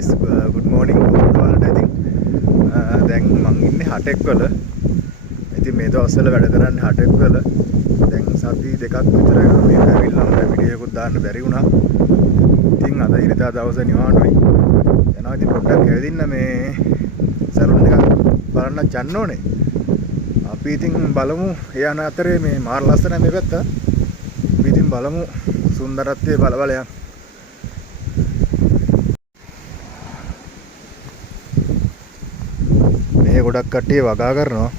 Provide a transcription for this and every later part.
guys, good morning. ඔයාලට ඉතින් දැන් මම ඉන්නේ හටෙක්වල. ඉතින් මේ දවස්වල වැඩ කරන්නේ හටෙක්වල. දැන් සති දෙකක් විතර යනවා මේ ඇවිල්ලා මට වීඩියෝ එකක් දාන්න බැරි වුණා. ඉතින් අද ඉරිදා දවසේ නිවාඩුයි. එනවා ඉතින් පොඩ්ඩක් ඇවිදින්න මේ සැලුන් එක බලන්න යන්න ඕනේ. අපි ඉතින් බලමු යන අතරේ මේ මාර ලස්සන මේ පැත්ත. අපි ඉතින් බලමු සුන්දරත්වයේ බල යන්න. මේ ගොඩක් කට්ටිය වගා කරනවා.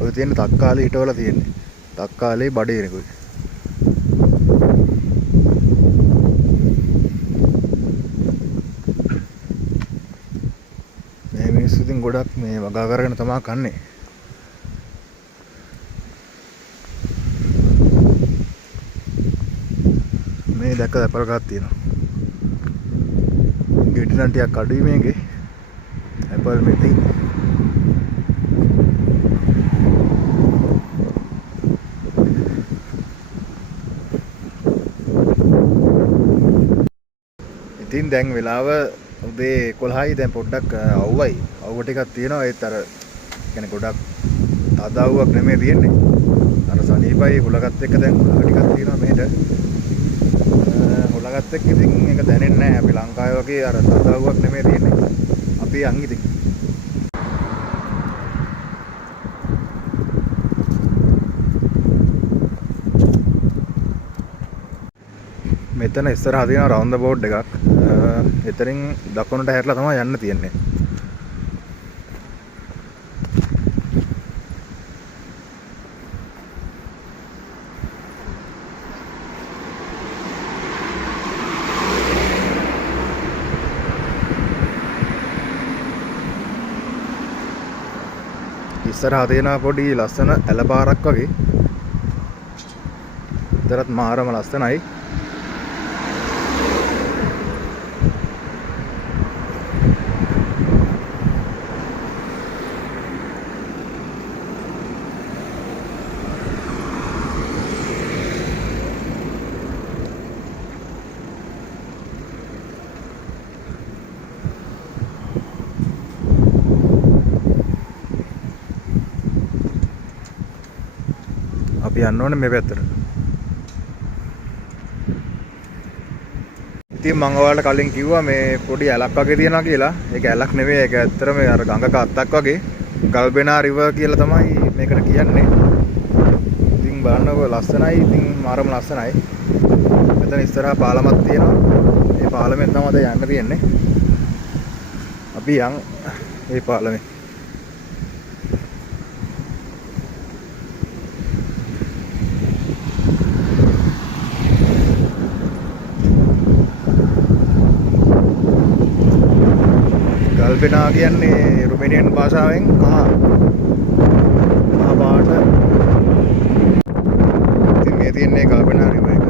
ඔය තියෙන තක්කාලේ හිටවල තියෙන්නේ. තක්කාලේ බඩේරෙකුයි. මේ මිනිස්සු ඉතින් ගොඩක් මේ වගා කරගෙන තමයි කන්නේ. මේ දැක්ක ඇපල් ගහක් තියෙනවා. ගෙඩි නම් ටිකක් අඩුයි මේකේ. ඇපල් මෙතේ ඉතින් දැන් වෙලාව උදේ 11යි. දැන් පොඩ්ඩක් අවුවයි. අවුව ටිකක් තියෙනවා. ඒත් අර කියන්නේ ගොඩක් තද අවුවක් නෙමෙයි තියෙන්නේ. අර සනීපයි හුලගත් එක්ක දැන් හුලග ටිකක් තියෙනවා මෙහෙට. හුලගත් එක්ක ඉතින් ඒක දැනෙන්නේ නැහැ. අපි ලංකාවේ වගේ අර තද අවුවක් නෙමෙයි තියෙන්නේ. අපි යන් ඉතින්. මෙතන ඉස්සරහා තියෙන රවුන්ඩ් බෝඩ් එකක්. එතනින් දකුණට හැරලා තමයි යන්න තියෙන්නේ. ඉස්සරහා තියෙන පොඩි ලස්සන ඇලපාරක් වගේ. ඉතරත් මාරම ලස්සනයි. අපි යන්න ඕනේ මේ පැත්තට. ඉතින් මම ඔයාලට කලින් කිව්වා මේ පොඩි ඇලක් වගේ තියනවා කියලා. ඒක ඇලක් නෙවෙයි. ඒක ඇත්තටම අර ගඟක අත්තක් වගේ. ගල්බෙනා රිවර් කියලා තමයි මේකට කියන්නේ. ඉතින් බලන්නකො ලස්සනයි. ඉතින් මාරම ලස්සනයි. මෙතන ඉස්සරහා පාලමක් තියෙනවා. මේ පාලමෙන් තමයි යන්න තියෙන්නේ. අපි යන් මේ පාලමේ. ගල්බෙනා කියන්නේ රුමේනියන් භාෂාවෙන් කහ පාට. ඉතින් මේ තියෙන්නේ ගල්බෙනා රිවර් එක.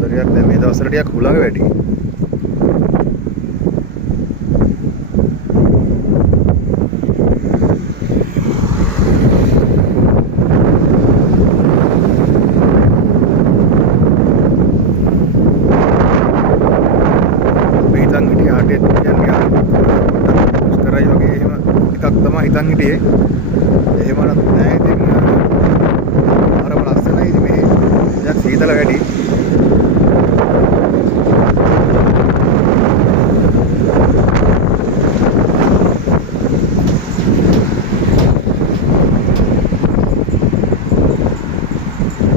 දරියක් දැන් මේ දවස්වල ටිකක් හුලඟ වැඩි. හිතන් හිටියේ එහෙම නෑ. ඉතින් අරම ලස්සනයි. ඉතින් මේ ටිකක් සීතල වැඩි.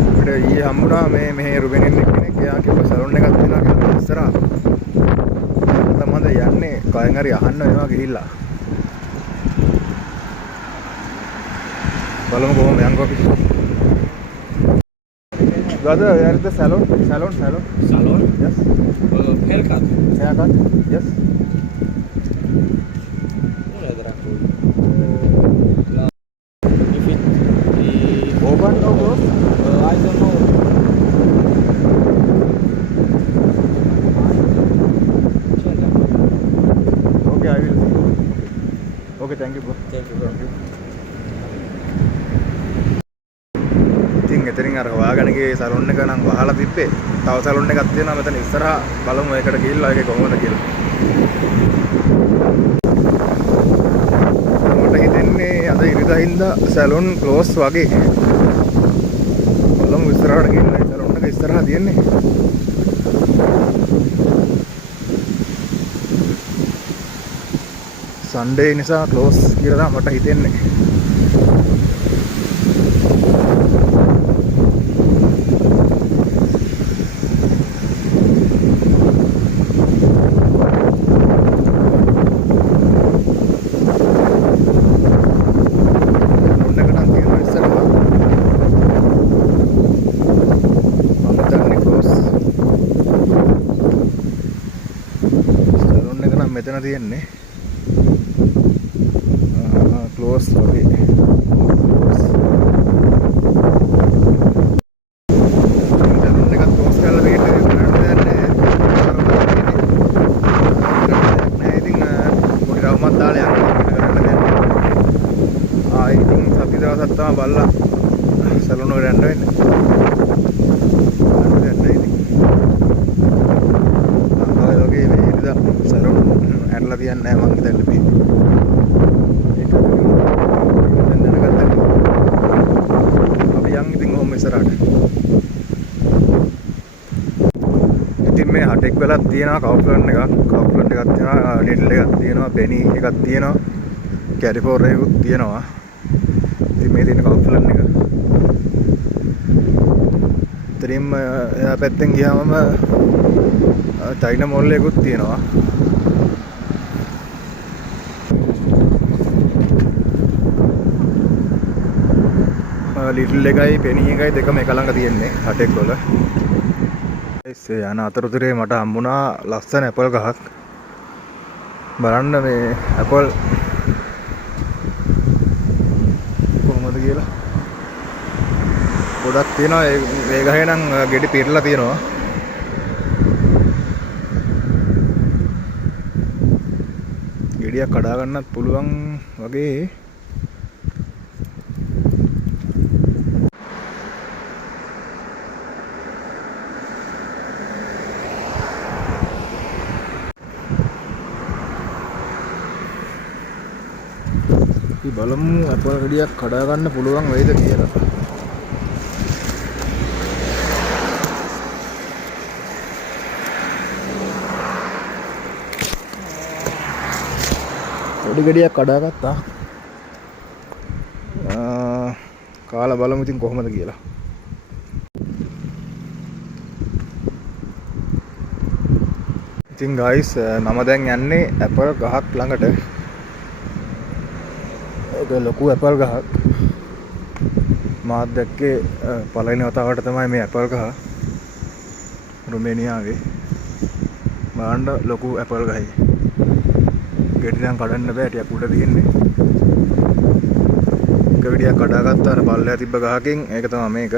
අපිට ඊයේ හම්බුණා මේ රුමේනියන් කෙනෙක්. එයා කිව්වා සැලුන් එකක් තියෙනවා කියලා ඉස්සරහා. තමයි යන්නේ. කයෙන් හරි අහන්න වෙනවා ගිහිල්ලා. බලමු කොහොම යන්කෝ අපි. Brother, where is the salon? Salon? Yes. Haircut. Haircut? Yes. If it Open or close? I don't know. Okay, I will see. Okay, thank you, bro. Thank you, bro. ඉතින් එතනින් අර හොයාගෙන ගියේ සලොන් එක නම් වහලා තිබ්බේ. තව සැලුන් එකක් තියෙනවා මෙතන ඉස්සරහා බලමු ඒකට ගිහිල්ලා ඒකේ කොහොමද කියලා. මට හිතෙන්නේ අද ඉරිදා හින්දා සැලුන් ක්ලෝස් වගේ. බලමු ඉස්සරහට ගිහින් සැලුන් එක ඉස්සරහා තියෙන්නේ. සන්ඩේ නිසා ක්ලෝස් කියලා මට හිතෙන්නේ. මෙතන තියෙන්නේ ක්ලෝස් වගේ. සැලුන් එකක් ක්ලෝස් කරලා තියෙන්නේ කරන්න දෙයක් නැහැ. ඉතින් පොඩි රවුමක් දාලා යන්න කරන්න දෙයක්. ඉතින් සති දවසක් තමයි බලලා සැලුන් එකට යන්න වෙන්නේ. සැලුන් ඇරලා තියන්නේ නැහැ මං හිතන්නේ මේ. ඒක මම දැනගත්තා. අපි යන් ඉතින් ඔහොම ඉස්සරහට. ඉතින් මේ හටෙක් වෙලක් තියෙනවා කවුප්ලන් එකක්. කවුප්ලන් එකක් තියෙනවා, ලිටල් එකක් තියෙනවා, බෙනි එකක් තියෙනවා, කැරිෆෝර් එකක් තියෙනවා. ඉතින් මේ තියෙන කවුප්ලන් එක. ඉතින් එහා පැත්තෙන් ගියාම චයිනා මෝල් එකකුත් තියෙනවා. ලිටල් එකයි පෙනි එකයි දෙකම එක ළඟ තියෙන්නේ හටෙක් වල. ඒ යන අතරතුරේ මට හම්බුණා ලස්සන ඇපල් ගහක්. බලන්න මේ ඇපල් කොහොමද කියලා. ගොඩක් තියෙනවා. ඒ ගහේ නම් ගෙඩි පිරලා තියෙනවා. ගෙඩියක් කඩා ගන්නත් පුළුවන් වගේ. අපි බලමු අපල ගෙඩියක් කඩා ගන්න පුළුවන් වෙයිද කියලා. පොඩි ගෙඩියක් කඩා ගත්තා. කාලා බලමු ඉතින් කොහොමද කියලා. ඉතින් ගයිස් මම දැන් යන්නේ ඇපල් ගහක් ළඟට. ඒක ලොකු ඇපල් ගහක්. මාත් දැක්කේ පළවෙනි වතාවට තමයි මේ ඇපල් ගහ. රුමේනියාවේ. බලන්න ලොකු ඇපල් ගහයි. ගෙඩි නම් කඩන්න බෑ ටිකක් උඩ තියෙන්නේ. එක විදියක් කඩාගත්තා අර පල්ලෙහා තිබ්බ ගහකින්. ඒක තමයි මේක.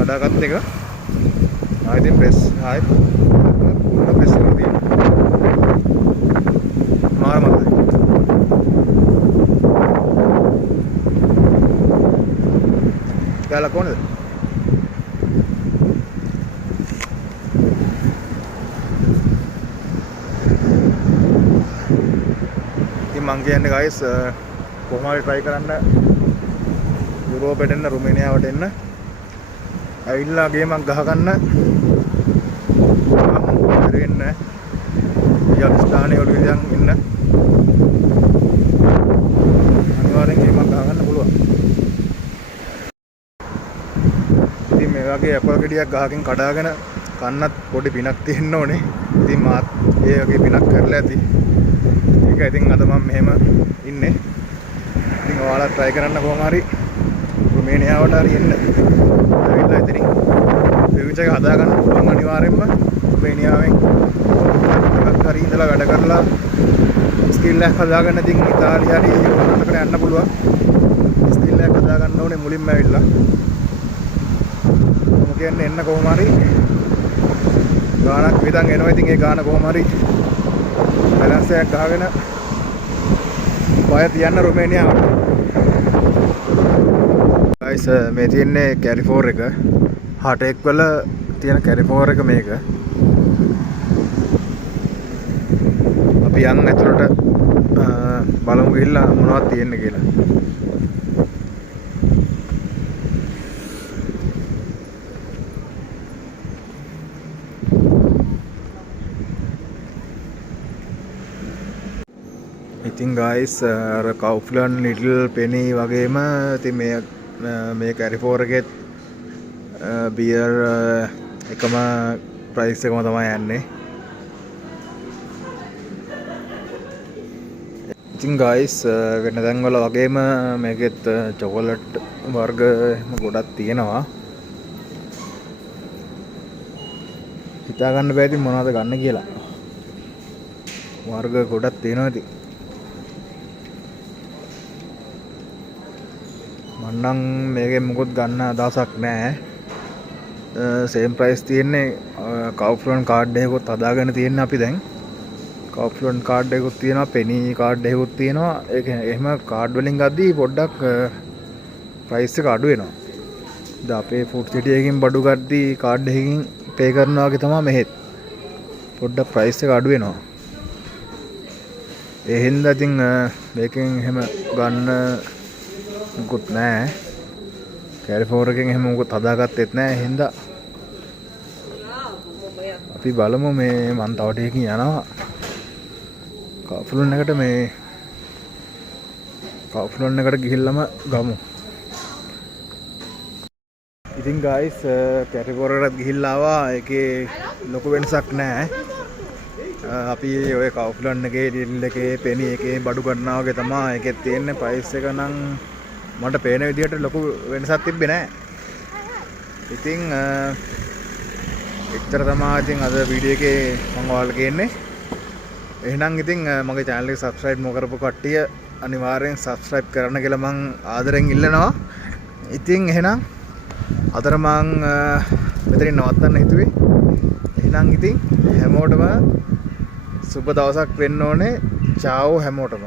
කඩාගත් එක ආයෙත් ප්‍රෙස් ආයෙත් පුරා ප්‍රෙස් කරලා තියෙනවා. මාර මතයි. ගාලා කොහොමද? ඉතින් මං කියන්නේ guys කොහොම හරි try කරන්න යුරෝපෙට එන්න රුමේනියාවට එන්න. ඇවිල්ලා ගේමක් ගහ ගන්න. හරියන්න. යම් ස්ථානයේ වල ඉඳන් ඉන්න. අනිවාර්යෙන් ගේමක් ගහ ගන්න පුළුවන්. ඉතින් මේ වගේ ඇපල් ගෙඩියක් ගහකින් කඩාගෙන කන්නත් පොඩි පිනක් තියෙන්න ඕනේ. ඉතින් මාත් ඒ වගේ පිනක් කරලා ඇති. ඒක ඉතින් අද මම මෙහෙම ඉන්නේ. ඉතින් ඔයාලා try කරන්න කොහොම හරි රුමේනියාවට හරි එන්න. ඇවිල්ලා ඉතින් ෆියුචර් එක හදාගන්න පුළුවන් අනිවාර්යෙන්ම රුමේනියාවෙන් එකක් හරි ඉඳලා වැඩ කරලා ස්කිල් එකක් හදාගන්න ඉතින් ඉතාලිය හරි යුරෝපයකට යන්න පුළුවන්. ස්කිල් එකක් හදාගන්න ඕනේ මුලින්ම ඇවිල්ලා. මම කියන්නේ එන්න කොහොම හරි ගානක් විතන් එනවා. ඉතින් ඒ ගාන කොහොම හරි බැලන්ස් එකක් ගහගෙන ඔය තියන්න රුමේනියාවට. guys මේ තියෙන්නේ කැරිෆෝර් එක. හටෙක් වල තියෙන කැරිෆෝර් එක මේක. අපි යන් ඇතුළට බලමු ගිහිල්ලා මොනවද තියෙන්නේ කියලා. ඉතින් guys අර කවුෆ්ලන් ලිටල් පෙනි වගේම ඉතින් මේ කැරිෆෝර් එකේ බියර් එකම ප්‍රයිස් එකම තමයි යන්නේ. ඉතින් guys වෙන තැන්වල වගේම මේකෙත් චොකලට් වර්ග ගොඩක් තියෙනවා. හිතා ගන්න බෑ ඉතින් මොනවද ගන්න කියලා. වර්ග ගොඩක් තියෙනවා ඉතින්. මන්නම් මේකෙන් මොකොත් ගන්න අදහසක් නැහැ. සේම් ප්‍රයිස් තියෙන්නේ කවුෆ්ලන් කාඩ් එකකුත් හදාගෙන තියෙන්නේ අපි දැන්. කවුෆ්ලන් කාඩ් එකකුත් තියෙනවා, පෙනි කාඩ් එකකුත් තියෙනවා. ඒක එහෙම කාඩ් වලින් ගද්දී පොඩ්ඩක් ප්‍රයිස් එක අඩු වෙනවා. දැන් අපේ ෆුඩ් සිටි එකකින් බඩු ගද්දී කාඩ් එකකින් පේ කරනවා වගේ තමයි මෙහෙත්. පොඩ්ඩක් ප්‍රයිස් එක අඩු වෙනවා. ඒ හින්දා ඉතින් මේකෙන් එහෙම ගන්න මොකුත් නැහැ. කැරිෆෝර් එකෙන් එහෙම මොකුත් හදාගත්තෙත් නැහැ. ඒ හින්දා අපි බලමු මේ මන් තව ටිකකින් යනවා කවුෆ්ලන් එකට. මේ කවුෆ්ලන් එකට ගිහිල්ලාම ගමු. ඉතින් guys කැරිෆෝර් එකට ගිහිල්ලා ආවා. ඒකේ ලොකු වෙනසක් නැහැ. අපි ඔය කවුෆ්ලන් එකේ ඩීල් එකේ පෙනි එකේ බඩු ගන්නවා වගේ තමයි ඒකෙත් තියෙන්නේ. ප්‍රයිස් එක නම් මට පේන විදිහට ලොකු වෙනසක් තිබ්බේ නැහැ. ඉතින් එච්චර තමයි ඉතින් අද වීඩියෝ එකේ මම ඔයාලට කියන්නේ. එහෙනම් ඉතින් මගේ channel එක subscribe නොකරපු කට්ටිය අනිවාර්යෙන් subscribe කරන්න කියලා මම ආදරෙන් ඉල්ලනවා. ඉතින් එහෙනම් අතර මම මෙතනින් නවත්තන්න හිතුවේ. එහෙනම් ඉතින් හැමෝටම සුබ දවසක් වෙන්න ඕනේ. චාව් හැමෝටම.